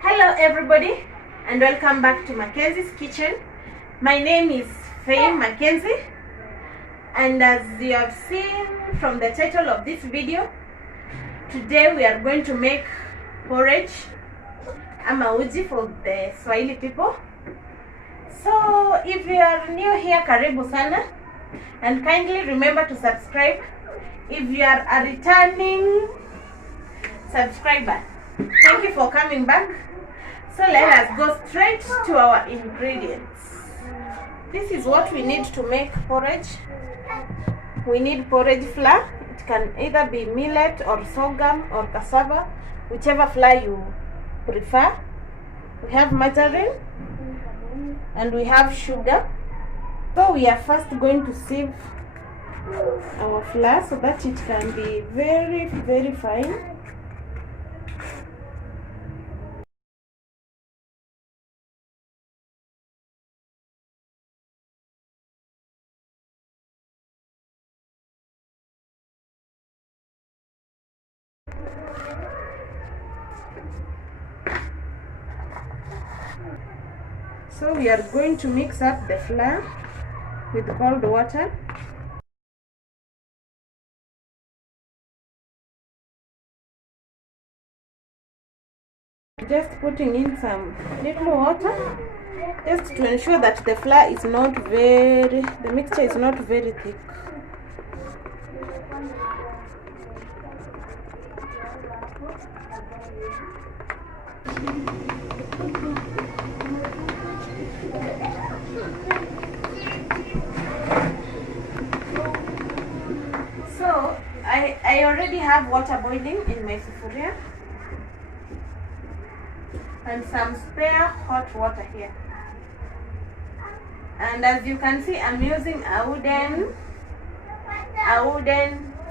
Hello everybody and welcome back to Mackenzie's Kitchen. My name is Faye Mackenzie, and as you have seen from the title of this video, today we are going to make porridge ama uji for the Swahili people. So if you are new here, karibu sana, and kindly remember to subscribe if you are a returning subscriber. Thank you for coming back. So let us go straight to our ingredients. This is what we need to make porridge. We need porridge flour. It can either be millet or sorghum or cassava, whichever flour you prefer. We have margarine and we have sugar. So we are first going to sieve our flour so that it can be very fine. So we are going to mix up the flour with cold water. Just putting in some little water just to ensure that the flour is not the mixture is not very thick. So I already have water boiling in my sufuria and some spare hot water here, and as you can see, I'm using a wooden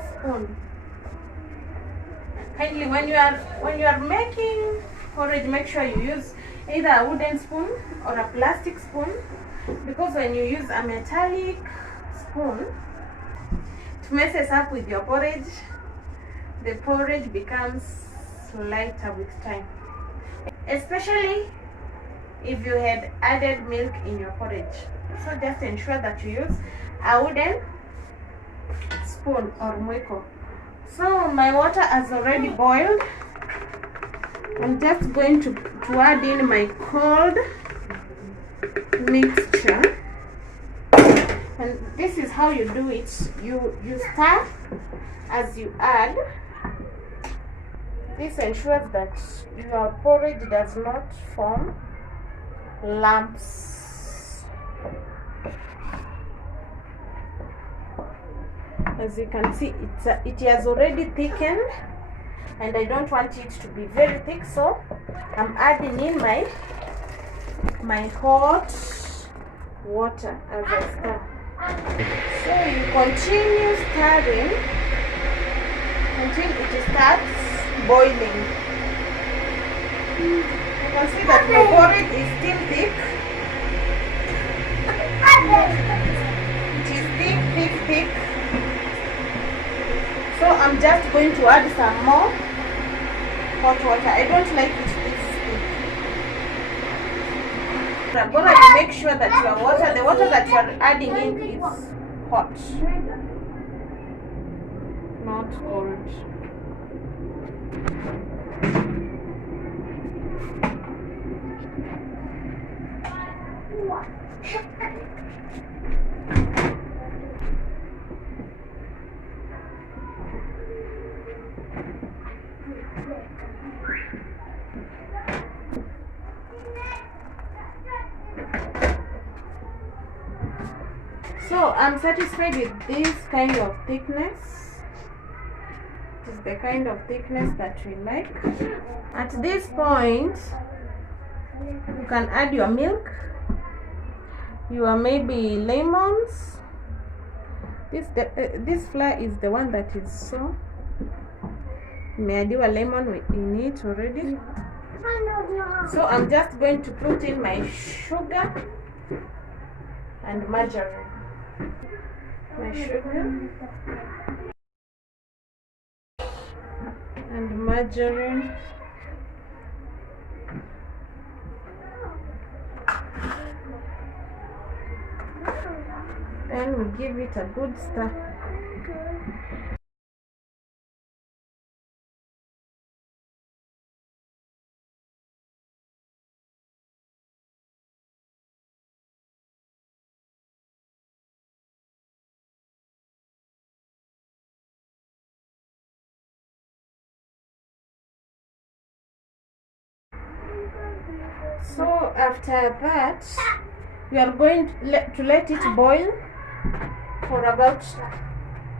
spoon. Kindly, when you are making porridge, make sure you use either a wooden spoon or a plastic spoon, because when you use a metallic spoon, it messes up with your porridge. The porridge becomes lighter with time, especially if you had added milk in your porridge. So just ensure that you use a wooden spoon or mwiko. So my water has already boiled. I'm just going to add in my cold mixture, and this is how you do it. You stir as you add. This ensures that your porridge does not form lumps. As you can see, it has already thickened, and I don't want it to be very thick, so I'm adding in my hot water as I stir. So you continue stirring until it starts boiling. You can see that my porridge is still thick. It is thick. So I'm just going to add some more hot water. I don't like it this thick. Rabora, you make sure that the water that you are adding in is hot, not cold. So I'm satisfied with this kind of thickness. It is the kind of thickness that we like. At this point, you can add your milk, your maybe lemons. This flour is the one that is so. May I do a lemon in it already? So I'm just going to put in my sugar and margarine. my sugar and margarine. Then we give it a good stir. So after that, we are going to let it boil for about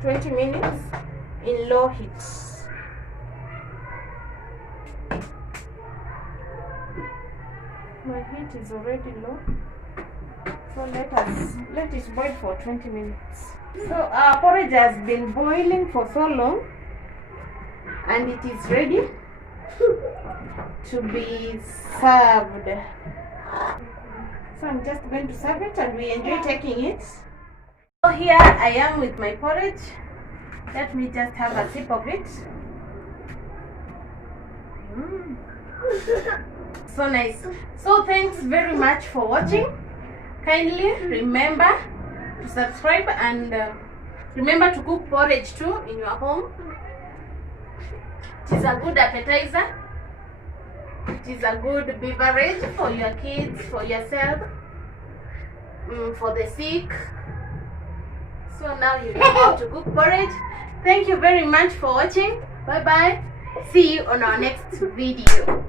20 minutes in low heat. My heat is already low, so let it boil for 20 minutes. So our porridge has been boiling for so long, and it is ready to be served. So I'm just going to serve it, and we enjoy taking it. So here I am with my porridge. Let me just have a sip of it. So nice. So thanks very much for watching. Kindly remember to subscribe, and remember to cook porridge too in your home. It is a good appetizer. It is a good beverage for your kids, for yourself, for the sick. So now you know how to cook porridge. Thank you very much for watching. Bye bye. See you on our next video.